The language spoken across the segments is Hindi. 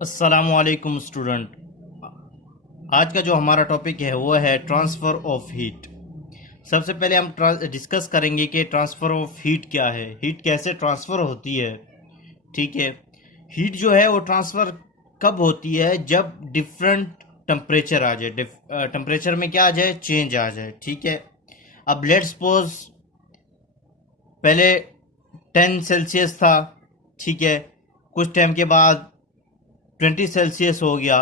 अस्सलामुअलैकुम स्टूडेंट। आज का जो हमारा टॉपिक है वो है ट्रांसफ़र ऑफ हीट। सबसे पहले हम डिस्कस करेंगे कि ट्रांसफ़र ऑफ हीट क्या है, हीट कैसे ट्रांसफ़र होती है। ठीक है, हीट जो है वो ट्रांसफ़र कब होती है, जब डिफरेंट टेम्परेचर आ जाए, टेम्परेचर में क्या आ जाए, चेंज आ जाए। ठीक है, अब लेट्स सपोज पहले 10 सेल्सियस था। ठीक है, कुछ टाइम के बाद 20 सेल्सियस हो गया।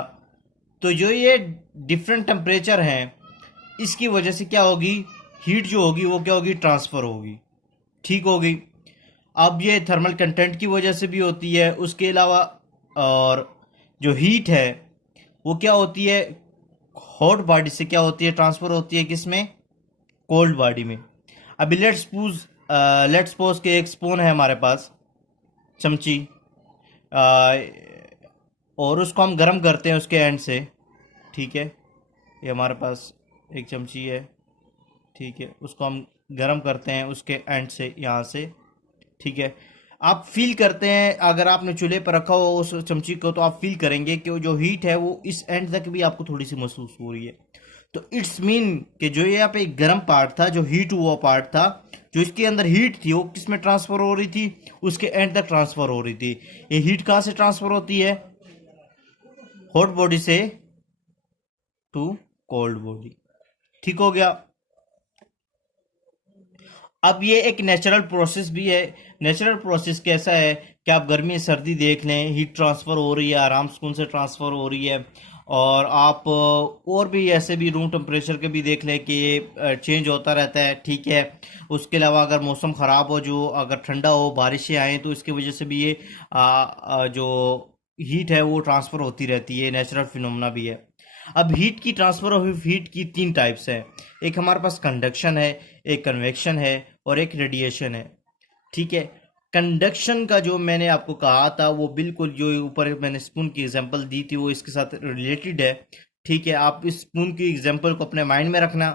तो जो ये डिफरेंट टेम्परेचर हैं, इसकी वजह से क्या होगी, हीट जो होगी वो क्या होगी, ट्रांसफ़र होगी। ठीक होगी। अब ये थर्मल कंटेंट की वजह से भी होती है, उसके अलावा और जो हीट है वो क्या होती है, हॉट बॉडी से क्या होती है, ट्रांसफ़र होती है किस में, कोल्ड बॉडी में। अभी लेट्स सपोज के एक स्पून है हमारे पास, चमची, और उसको हम गर्म करते हैं उसके एंड से। ठीक है, ये हमारे पास एक चमची है। ठीक है, उसको हम गर्म करते हैं उसके एंड से, यहाँ से। ठीक है, आप फील करते हैं, अगर आपने चूल्हे पर रखा हो उस चमची को तो आप फील करेंगे कि वो जो हीट है वो इस एंड तक भी आपको थोड़ी सी महसूस हो रही है। तो इट्स मीन कि जो यहाँ पे एक गर्म पार्ट था, जो हीट हुआ पार्ट था, जो इसके अंदर हीट थी वो किस में ट्रांसफर हो रही थी, उसके एंड तक ट्रांसफर हो रही थी। ये हीट कहाँ से ट्रांसफर होती है, हॉट बॉडी से टू कोल्ड बॉडी। ठीक हो गया। अब ये एक नेचुरल प्रोसेस भी है। नेचुरल प्रोसेस कैसा है कि आप गर्मी सर्दी देख लें, हीट ट्रांसफ़र हो रही है, आराम सुकून से ट्रांसफ़र हो रही है। और आप और भी ऐसे भी रूम टेम्परेचर के भी देख लें कि ये चेंज होता रहता है। ठीक है, उसके अलावा अगर मौसम ख़राब हो, जो अगर ठंडा हो, बारिशें आएँ, तो इसकी वजह से भी ये जो हीट है वो ट्रांसफ़र होती रहती है, नेचुरल फिनोमेना भी है। अब हीट की ट्रांसफ़र ऑफ हीट की तीन टाइप्स हैं। एक हमारे पास कंडक्शन है, एक कन्वेक्शन है, और एक रेडिएशन है। ठीक है, कंडक्शन का जो मैंने आपको कहा था वो बिल्कुल, जो ऊपर मैंने स्पून की एग्जांपल दी थी, वो इसके साथ रिलेटेड है। ठीक है, आप इस स्पून की एग्जांपल को अपने माइंड में रखना।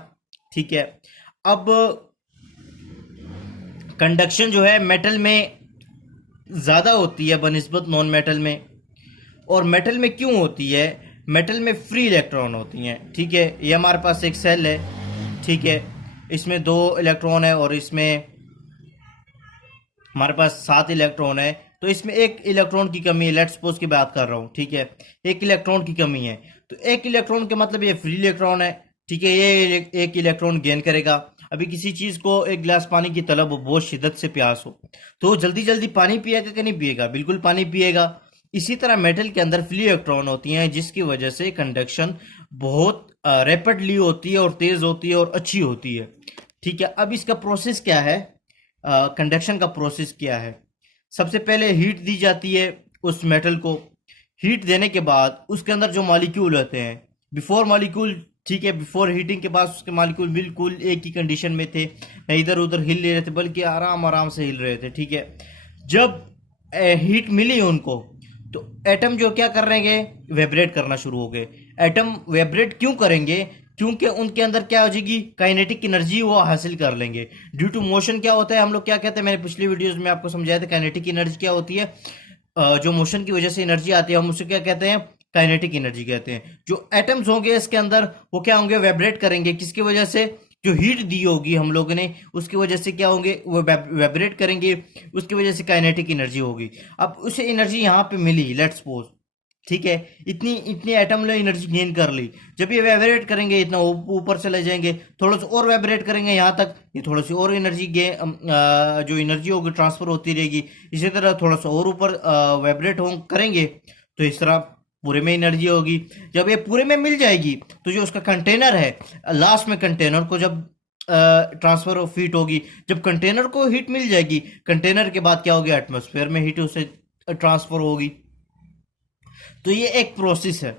ठीक है, अब कंडक्शन जो है मेटल में ज़्यादा होती है बनिस्बत नॉन मेटल में। और मेटल में क्यों होती है, मेटल में फ्री इलेक्ट्रॉन होती हैं। ठीक है, ये हमारे पास एक सेल है। ठीक है, इसमें 2 इलेक्ट्रॉन है और इसमें हमारे पास 7 इलेक्ट्रॉन है। तो इसमें एक इलेक्ट्रॉन की कमी है, लेट्स सपोज की बात कर रहा हूँ। ठीक है, एक इलेक्ट्रॉन की कमी है, तो एक इलेक्ट्रॉन के मतलब ये फ्री इलेक्ट्रॉन है। ठीक है, ये एक इलेक्ट्रॉन गेन करेगा। अभी किसी चीज़ को एक गिलास पानी की तलब हो, बहुत शिद्दत से प्यास हो, तो वो जल्दी जल्दी पानी पिएगा कि नहीं पिएगा, बिल्कुल पानी पिएगा। इसी तरह मेटल के अंदर फ्री इलेक्ट्रॉन होती हैं, जिसकी वजह से कंडक्शन बहुत रैपिडली होती है और तेज़ होती है और अच्छी होती है। ठीक है, अब इसका प्रोसेस क्या है, कंडक्शन का प्रोसेस क्या है। सबसे पहले हीट दी जाती है उस मेटल को। हीट देने के बाद उसके अंदर जो मॉलिक्यूल होते हैं, बिफोर मॉलिक्यूल, ठीक है, बिफोर हीटिंग के बाद उसके मॉलिक्यूल बिल्कुल एक ही कंडीशन में थे, न इधर उधर हिल ले रहे थे, बल्कि आराम आराम से हिल रहे थे। ठीक है, जब हीट मिली उनको, तो एटम जो क्या कर रहे हैं, वाइब्रेट करना शुरू हो गए। एटम वाइब्रेट क्यों करेंगे, क्योंकि उनके अंदर क्या हो जाएगी, काइनेटिक एनर्जी वो हासिल कर लेंगे। ड्यू टू मोशन क्या होता है, हम लोग क्या कहते हैं, मैंने पिछली वीडियोस में आपको समझाया था, काइनेटिक एनर्जी क्या होती है। जो मोशन की वजह से एनर्जी आती है, हम उसे क्या कहते हैं, काइनेटिक एनर्जी कहते हैं। जो एटम्स होंगे इसके अंदर, वो क्या होंगे, वाइब्रेट करेंगे। किसकी वजह से, जो हीट दी होगी हम लोगों ने, उसकी वजह से क्या होंगे, वो वाइब्रेट करेंगे, उसकी वजह से काइनेटिक एनर्जी होगी। अब उसे एनर्जी यहाँ पे मिली, लेट्स सपोज, ठीक है, इतनी इतनी एटम ने एनर्जी गेन कर ली। जब ये वाइब्रेट करेंगे, इतना ऊपर चले जाएंगे, थोड़ा सा और वाइब्रेट करेंगे यहाँ तक, ये थोड़ा सी और एनर्जी जो एनर्जी होगी ट्रांसफर होती रहेगी। इसी तरह थोड़ा सा और ऊपर वाइब्रेट हो करेंगे, तो इस तरह पूरे में एनर्जी होगी। जब ये पूरे में मिल जाएगी, तो जो उसका कंटेनर है, लास्ट में कंटेनर को जब ट्रांसफर ऑफ हीट होगी, जब कंटेनर को हीट मिल जाएगी, कंटेनर के बाद क्या होगी, एटमॉस्फेयर में हीट उसे ट्रांसफर होगी। तो ये एक प्रोसेस है,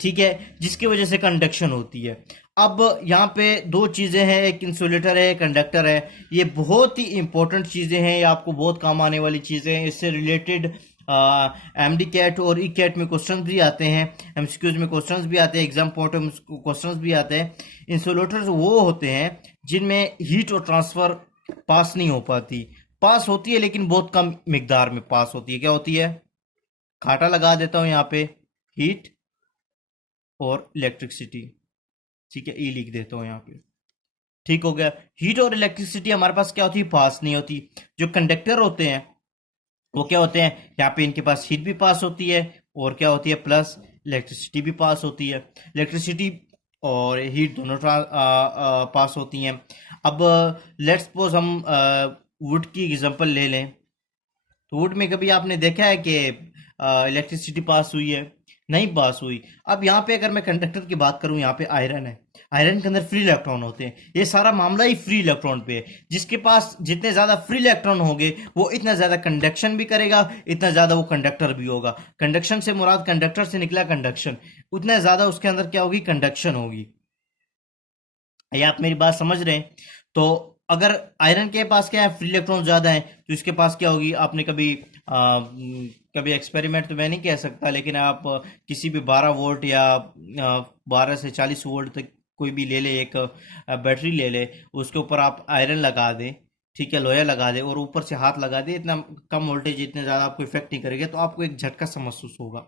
ठीक है, जिसकी वजह से कंडक्शन होती है। अब यहाँ पे दो चीज़ें हैं, एक इंसुलेटर है, एक कंडक्टर है। ये बहुत ही इंपॉर्टेंट चीज़ें हैं, ये आपको बहुत काम आने वाली चीज़ें हैं। इससे रिलेटेड एमडी कैट और ई कैट में क्वेश्चंस भी आते हैं, एमसीक्यूज में क्वेश्चंस भी आते हैं, एग्जाम पॉइंट में क्वेश्चंस भी आते हैं। इंसुलेटर्स वो होते हैं जिनमें हीट और ट्रांसफर पास नहीं हो पाती, पास होती है लेकिन बहुत कम मिकदार में पास होती है। क्या होती है, कांटा लगा देता हूं यहाँ पे, हीट और इलेक्ट्रिसिटी, ठीक है, ई लिख देता हूं यहाँ पे। ठीक हो गया। हीट और इलेक्ट्रिसिटी हमारे पास क्या होती है, पास नहीं होती। जो कंडक्टर होते हैं वो क्या होते हैं, यहाँ पे इनके पास हीट भी पास होती है और क्या होती है, प्लस इलेक्ट्रिसिटी भी पास होती है। इलेक्ट्रिसिटी और हीट दोनों पास होती हैं। अब लेट्स सपोज हम वुड की एग्जांपल ले लें, तो वुड में कभी आपने देखा है कि इलेक्ट्रिसिटी पास हुई है, नहीं पास हुई। अब यहाँ पे अगर मैं कंडक्टर की बात करूँ, यहाँ पे आयरन है, आयरन के अंदर फ्री इलेक्ट्रॉन होते हैं। ये सारा मामला ही फ्री इलेक्ट्रॉन पे है। जिसके पास जितने ज्यादा फ्री इलेक्ट्रॉन होंगे वो इतना ज्यादा कंडक्शन भी करेगा, इतना ज्यादा वो कंडक्टर भी होगा। कंडक्शन से मुराद कंडक्टर से निकला कंडक्शन, उतना ज्यादा उसके अंदर क्या होगी, कंडक्शन होगी। ये आप मेरी बात समझ रहे हैं? तो अगर आयरन के पास क्या है, फ्री इलेक्ट्रॉन ज्यादा है, तो इसके पास क्या होगी, आपने कभी कभी एक्सपेरिमेंट तो मैं नहीं कह सकता, लेकिन आप किसी भी 12 वोल्ट या 12 से 40 वोल्ट तक कोई भी ले ले, एक बैटरी ले ले, उसके ऊपर आप आयरन लगा दें, ठीक है, लोहा लगा दे और ऊपर से हाथ लगा दे, इतना कम वोल्टेज, इतने ज़्यादा आपको इफेक्ट नहीं करेगा, तो आपको एक झटका सा महसूस होगा।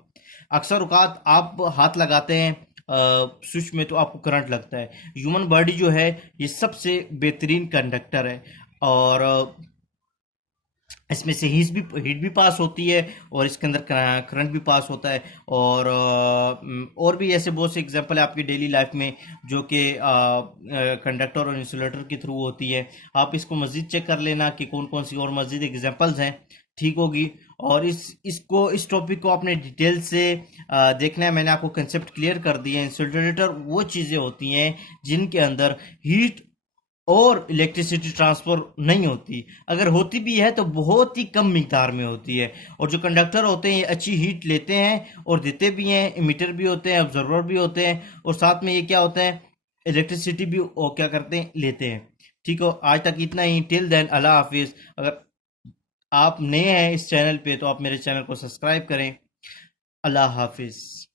अक्सर औकात आप हाथ लगाते हैं स्विच में तो आपको करंट लगता है। ह्यूमन बॉडी जो है ये सबसे बेहतरीन कंडक्टर है, और इसमें से हीट भी पास होती है और इसके अंदर करंट भी पास होता है। और भी ऐसे बहुत से एग्जांपल है आपकी डेली लाइफ में जो कि कंडक्टर और इंसुलेटर के थ्रू होती है। आप इसको मज़ीद चेक कर लेना कि कौन कौन सी और मज़ीद एग्जांपल्स हैं, ठीक होगी। और इस टॉपिक को आपने डिटेल से देखना है। मैंने आपको कंसेप्ट क्लियर कर दिए। इंसुलेटर वो चीज़ें होती हैं जिनके अंदर हीट और इलेक्ट्रिसिटी ट्रांसफर नहीं होती, अगर होती भी है तो बहुत ही कम मिकदार में होती है। और जो कंडक्टर होते हैं ये अच्छी हीट लेते हैं और देते भी हैं, इमिटर भी होते हैं, ऑब्जर्वर भी होते हैं, और साथ में ये क्या होता है, इलेक्ट्रिसिटी भी और क्या करते हैं, लेते हैं। ठीक हो, आज तक इतना ही। टिल देन अल्लाह हाफिज़। अगर आप नए हैं इस चैनल पे तो आप मेरे चैनल को सब्सक्राइब करें। अल्लाह हाफिज़।